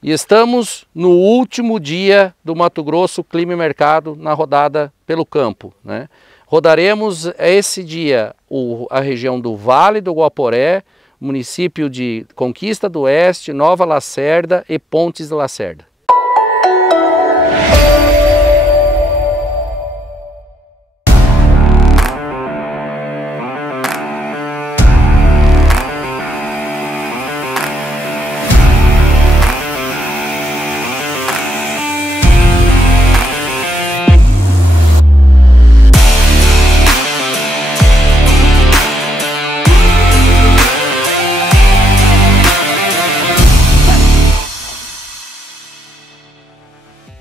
E estamos no último dia do Mato Grosso Clima e Mercado na rodada pelo campo, né? Rodaremos esse dia a região do Vale do Guaporé, município de Conquista do Oeste, Nova Lacerda e Pontes de Lacerda.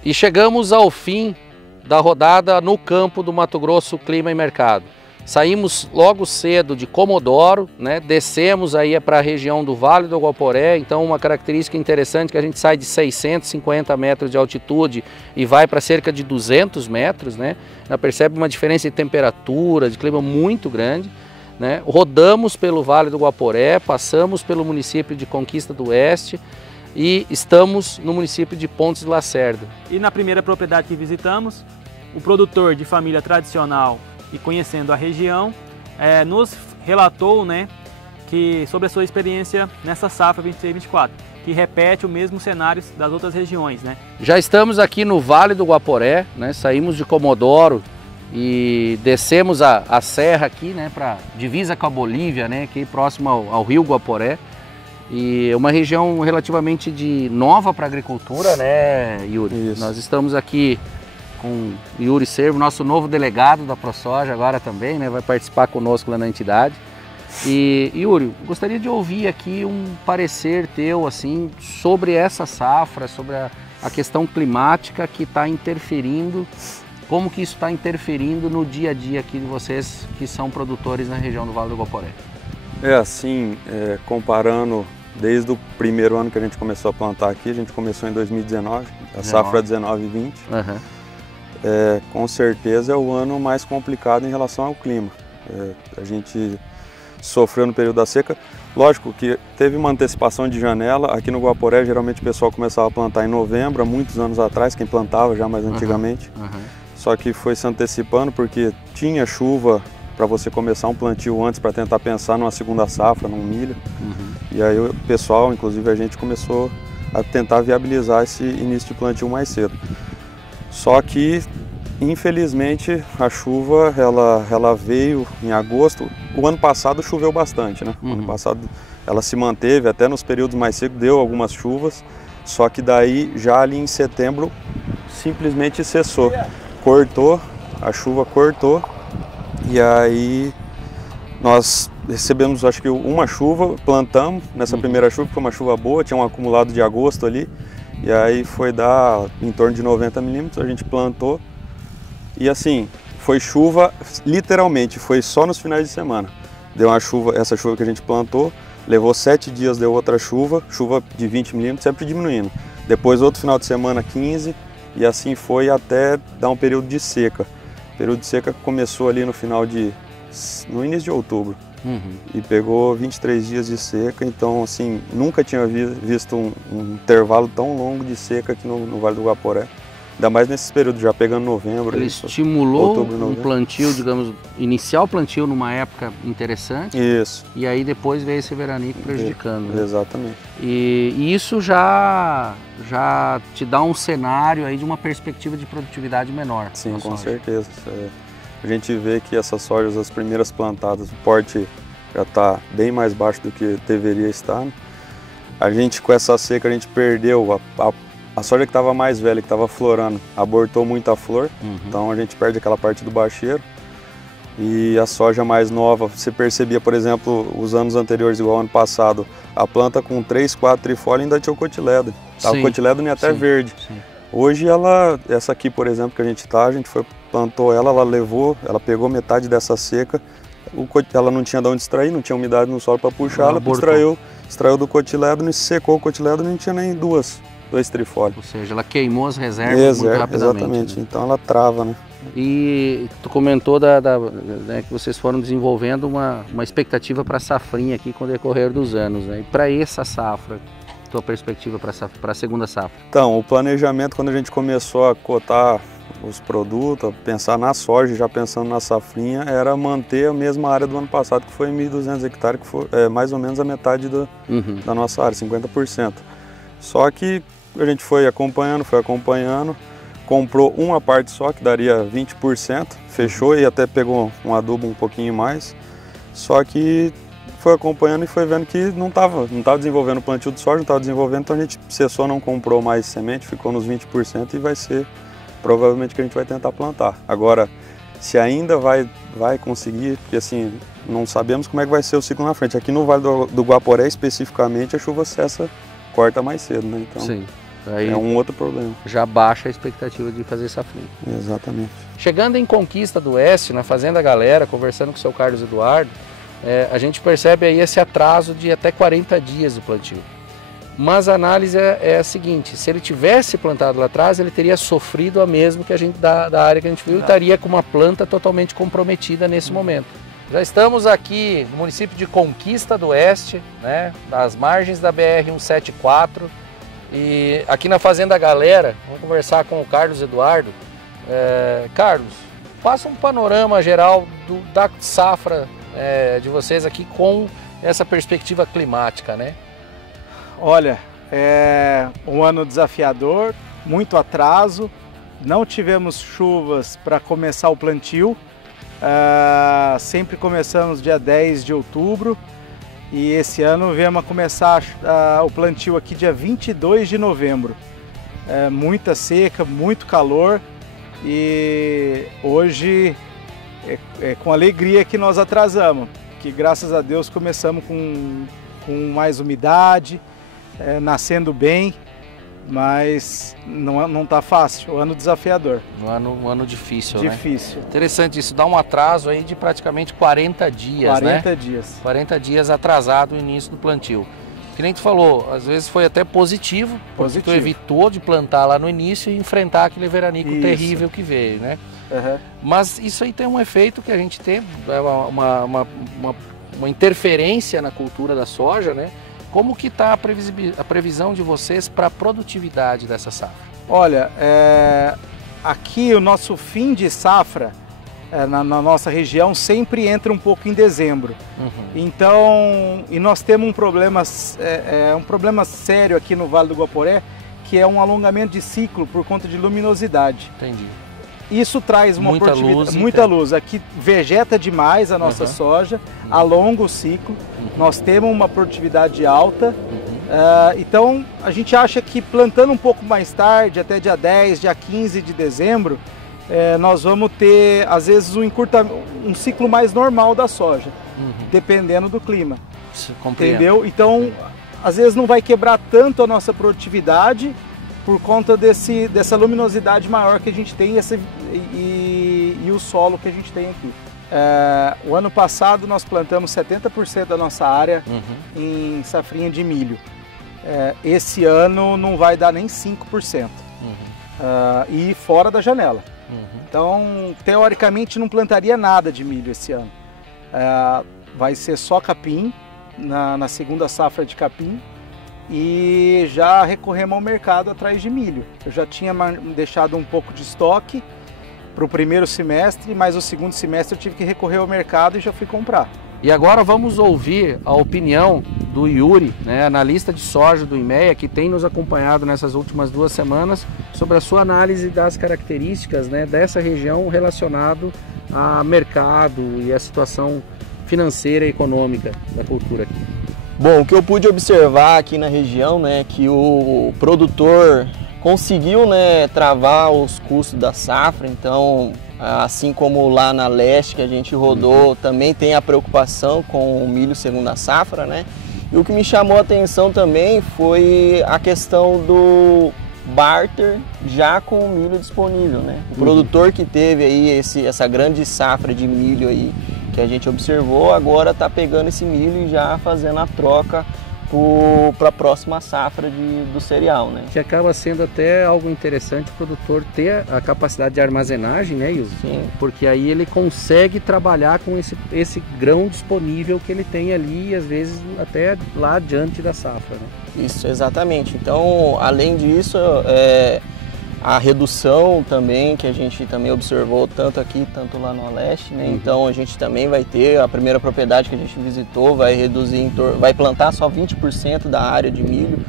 E chegamos ao fim da rodada no campo do Mato Grosso Clima e Mercado. Saímos logo cedo de Comodoro, né? Descemos aí para a região do Vale do Guaporé, então uma característica interessante é que a gente sai de 650 metros de altitude e vai para cerca de 200 metros, né? Já percebe uma diferença de temperatura, de clima muito grande, né? Rodamos pelo Vale do Guaporé, passamos pelo município de Conquista do Oeste, e estamos no município de Pontes de Lacerda. E na primeira propriedade que visitamos, o produtor de família tradicional e conhecendo a região, nos relatou, né, sobre a sua experiência nessa safra 23/24, que repete o mesmo cenário das outras regiões, né? Já estamos aqui no Vale do Guaporé, né, saímos de Comodoro e descemos a serra aqui, né, para divisa com a Bolívia, né, aqui próximo ao rio Guaporé. E é uma região relativamente nova para a agricultura, né, Yuri? Isso. Nós estamos aqui com Yuri Servo, nosso novo delegado da ProSoja agora também, né? Vai participar conosco lá na entidade. E Yuri, gostaria de ouvir aqui um parecer teu assim, sobre essa safra, sobre a questão climática que está interferindo, como que isso está interferindo no dia a dia aqui de vocês que são produtores na região do Vale do Guaporé. Comparando desde o primeiro ano que a gente começou a plantar aqui, a gente começou em 2019, a safra 19/20. Uhum. Com certeza é o ano mais complicado em relação ao clima. A gente sofreu no período da seca. Lógico que teve uma antecipação de janela. Aqui no Guaporé, geralmente o pessoal começava a plantar em novembro, há muitos anos atrás, quem plantava já mais antigamente. Só que foi se antecipando porque tinha chuva para você começar um plantio antes, para tentar pensar numa segunda safra, num milho. E aí o pessoal, inclusive a gente, começou a tentar viabilizar esse início de plantio mais cedo. Só que, infelizmente, a chuva ela veio em agosto. O ano passado choveu bastante, né? Ano passado ela se manteve, até nos períodos mais secos deu algumas chuvas, só que daí já ali em setembro simplesmente cessou. Cortou, a chuva cortou. E aí nós recebemos, acho que uma chuva, plantamos nessa primeira chuva, que foi uma chuva boa, tinha um acumulado de agosto ali, e aí foi dar em torno de 90 milímetros, a gente plantou, e assim, foi chuva, literalmente, foi só nos finais de semana. Deu uma chuva, essa chuva que a gente plantou, levou 7 dias, deu outra chuva de 20 milímetros, sempre diminuindo. Depois outro final de semana, 15, e assim foi até dar um período de seca. O período de seca começou ali no início de outubro e pegou 23 dias de seca, então assim, nunca tinha visto um intervalo tão longo de seca aqui no Vale do Guaporé, ainda mais nesses períodos, já pegando novembro. Ele estimulou um plantio, digamos, inicial plantio numa época interessante. Isso. E aí depois veio esse veranico prejudicando. Né? Exatamente. E isso já te dá um cenário aí de uma perspectiva de produtividade menor. Sim, com certeza. A gente vê que essas sojas, as primeiras plantadas, o porte já está bem mais baixo do que deveria estar. Né? A gente, com essa seca, a gente perdeu a soja que estava mais velha, que estava florando, abortou muita flor, então a gente perde aquela parte do bacheiro. E a soja mais nova, você percebia, por exemplo, os anos anteriores, igual ano passado, a planta com 3, 4 trifólios ainda tinha o cotiledo. Estava o cotiledo nem até verde. Sim. Hoje essa aqui, por exemplo, que a gente plantou ela pegou metade dessa seca, ela não tinha de onde extrair, não tinha umidade no solo para puxar, ela extraiu do cotiledro, secou o cotiledro e não tinha nem dois trifólios. Ou seja, ela queimou as reservas muito rapidamente. Exatamente, né? Então ela trava, né? E tu comentou né, que vocês foram desenvolvendo uma expectativa para a safrinha aqui com o decorrer dos anos, né? E para essa safra, tua perspectiva para a segunda safra? Então, o planejamento, quando a gente começou a cotar os produtos, pensar na soja, já pensando na safrinha, era manter a mesma área do ano passado, que foi 1.200 hectares, que foi mais ou menos a metade da nossa área, 50%. Só que a gente foi acompanhando, comprou uma parte só, que daria 20%, fechou e até pegou um adubo um pouquinho mais, só que foi acompanhando e foi vendo que não estava desenvolvendo o plantio de soja, não estava desenvolvendo, então a gente, se só não comprou mais semente, ficou nos 20% e vai ser provavelmente que a gente vai tentar plantar. Agora, se ainda vai conseguir, porque assim, não sabemos como é que vai ser o ciclo na frente. Aqui no Vale do Guaporé, especificamente, a chuva cessa, corta mais cedo, né? Então, sim, aí é um outro problema. Já baixa a expectativa de fazer safrinha. Exatamente. Chegando em Conquista do Oeste, na Fazenda Galera, conversando com o seu Carlos Eduardo, a gente percebe aí esse atraso de até 40 dias do plantio. Mas a análise é a seguinte: se ele tivesse plantado lá atrás, ele teria sofrido a mesma que a gente da área que a gente viu, e estaria com uma planta totalmente comprometida nesse momento. Já estamos aqui no município de Conquista do Oeste, né, das margens da BR-174, e aqui na Fazenda Galera, vamos conversar com o Carlos Eduardo. Carlos, faça um panorama geral da safra de vocês aqui com essa perspectiva climática, né? Olha, é um ano desafiador, muito atraso, não tivemos chuvas para começar o plantio, sempre começamos dia 10 de outubro e esse ano viemos a começar o plantio aqui dia 22 de novembro. Muita seca, muito calor e hoje é com alegria que nós atrasamos, que graças a Deus começamos com mais umidade, nascendo bem, mas não está fácil, um ano desafiador. Um ano difícil, né? Difícil. Interessante isso, dá um atraso aí de praticamente 40 dias, 40 né? dias. 40 dias atrasado o início do plantio. Que nem tu falou, às vezes foi até positivo, porque tu evitou de plantar lá no início e enfrentar aquele veranico terrível que veio, né? Uhum. Mas isso aí tem um efeito que a gente tem, uma interferência na cultura da soja, né? Como que está a previsão de vocês para a produtividade dessa safra? Olha, aqui o nosso fim de safra na nossa região sempre entra um pouco em dezembro. Uhum. Então, e nós temos um problema sério aqui no Vale do Guaporé, que é um alongamento de ciclo por conta de luminosidade. Entendi. Isso traz uma muita luz. Aqui vegeta demais a nossa soja, alonga o ciclo. Nós temos uma produtividade alta. Então a gente acha que plantando um pouco mais tarde, até dia 10, dia 15 de dezembro, nós vamos ter às vezes um ciclo mais normal da soja, dependendo do clima. Entendeu? Então às vezes não vai quebrar tanto a nossa produtividade por conta dessa luminosidade maior que a gente tem e o solo que a gente tem aqui. O ano passado nós plantamos 70% da nossa área em safrinha de milho. Esse ano não vai dar nem 5%. E fora da janela. Então, teoricamente, não plantaria nada de milho esse ano. Vai ser só capim, na segunda safra de capim. E já recorremos ao mercado atrás de milho. Eu já tinha deixado um pouco de estoque para o primeiro semestre, mas o segundo semestre eu tive que recorrer ao mercado e já fui comprar. E agora vamos ouvir a opinião do Yuri, né, analista de soja do IMEA, que tem nos acompanhado nessas últimas 2 semanas, sobre a sua análise das características, né, dessa região relacionado a mercado e a situação financeira e econômica da cultura aqui. Bom, o que eu pude observar aqui na região, né, que o produtor conseguiu, né, travar os custos da safra. Então, assim como lá na leste que a gente rodou, também tem a preocupação com o milho segunda safra, né? E o que me chamou a atenção também foi a questão do barter já com o milho disponível, né? O produtor que teve aí essa grande safra de milho aí que a gente observou, agora está pegando esse milho e já fazendo a troca para a próxima safra do cereal, né? Que acaba sendo até algo interessante o produtor ter a capacidade de armazenagem, né, Ilson? Sim. Porque aí ele consegue trabalhar com esse grão disponível que ele tem ali, e às vezes até lá adiante da safra, né? Isso, exatamente. Então, além disso, a redução também, que a gente também observou tanto aqui, tanto lá no leste, né? Então a gente também vai ter, a primeira propriedade que a gente visitou vai reduzir, vai plantar só 20% da área de milho,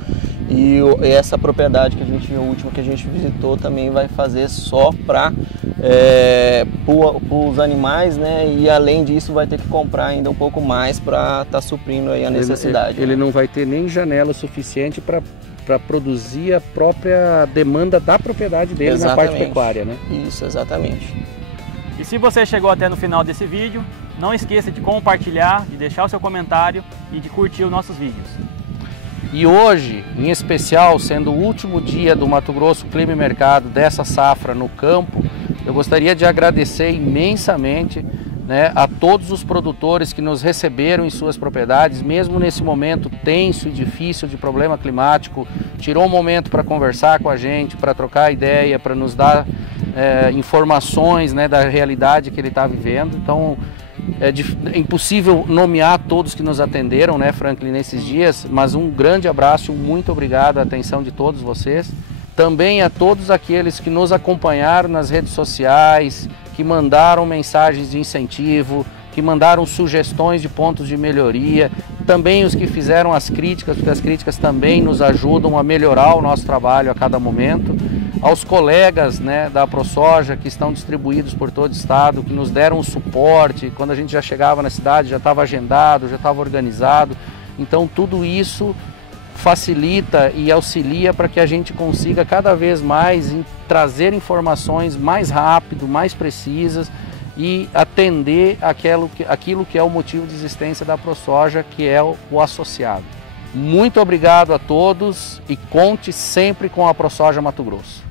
e essa propriedade que a última que a gente visitou também vai fazer só para os animais, né? E além disso vai ter que comprar ainda um pouco mais para estar suprindo aí a necessidade. Ele não vai ter nem janela suficiente para produzir a própria demanda da propriedade dele. Exatamente. Na parte pecuária, né? Isso, exatamente. E se você chegou até no final desse vídeo, não esqueça de compartilhar, de deixar o seu comentário e de curtir os nossos vídeos. E hoje, em especial, sendo o último dia do Mato Grosso Clima e Mercado dessa safra no campo, eu gostaria de agradecer imensamente, né, a todos os produtores que nos receberam em suas propriedades, mesmo nesse momento tenso e difícil de problema climático, tirou um momento para conversar com a gente, para trocar ideia, para nos dar informações, né, da realidade que ele está vivendo. Então é impossível nomear todos que nos atenderam, né, Franklin, nesses dias, mas um grande abraço, muito obrigado à atenção de todos vocês. Também a todos aqueles que nos acompanharam nas redes sociais, que mandaram mensagens de incentivo, que mandaram sugestões de pontos de melhoria, também os que fizeram as críticas, porque as críticas também nos ajudam a melhorar o nosso trabalho a cada momento. Aos colegas, né, da ProSoja, que estão distribuídos por todo o estado, que nos deram o suporte, quando a gente já chegava na cidade já estava agendado, já estava organizado. Então tudo isso facilita e auxilia para que a gente consiga cada vez mais trazer informações mais rápido, mais precisas e atender aquilo que é o motivo de existência da ProSoja, que é o associado. Muito obrigado a todos e conte sempre com a ProSoja Mato Grosso.